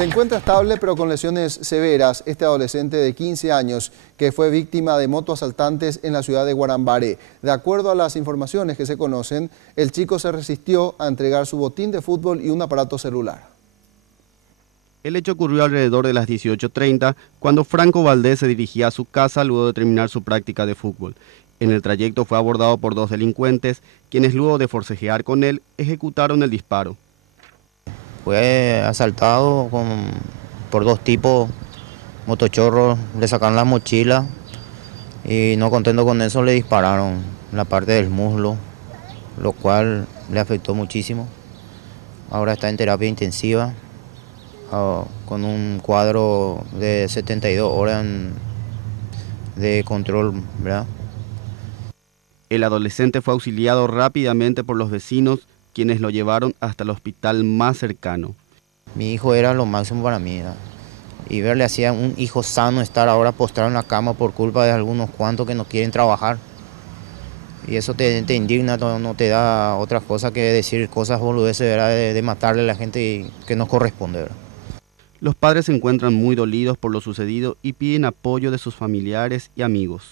Se encuentra estable pero con lesiones severas este adolescente de 15 años que fue víctima de motoasaltantes en la ciudad de Guarambaré. De acuerdo a las informaciones que se conocen, el chico se resistió a entregar su botín de fútbol y un aparato celular. El hecho ocurrió alrededor de las 18:30 cuando Franco Valdés se dirigía a su casa luego de terminar su práctica de fútbol. En el trayecto fue abordado por dos delincuentes, quienes luego de forcejear con él ejecutaron el disparo. Fue asaltado por dos tipos motochorros, le sacaron la mochila y no contento con eso le dispararon en la parte del muslo, lo cual le afectó muchísimo. Ahora está en terapia intensiva con un cuadro de 72 horas de control, ¿verdad? El adolescente fue auxiliado rápidamente por los vecinos, quienes lo llevaron hasta el hospital más cercano. Mi hijo era lo máximo para mí, ¿verdad? Y verle así a un hijo sano estar ahora postrado en la cama por culpa de algunos cuantos que no quieren trabajar. Y eso te indigna, no te da otra cosa que decir cosas boludeces, ¿verdad? De matarle a la gente que no corresponde, ¿verdad? Los padres se encuentran muy dolidos por lo sucedido y piden apoyo de sus familiares y amigos.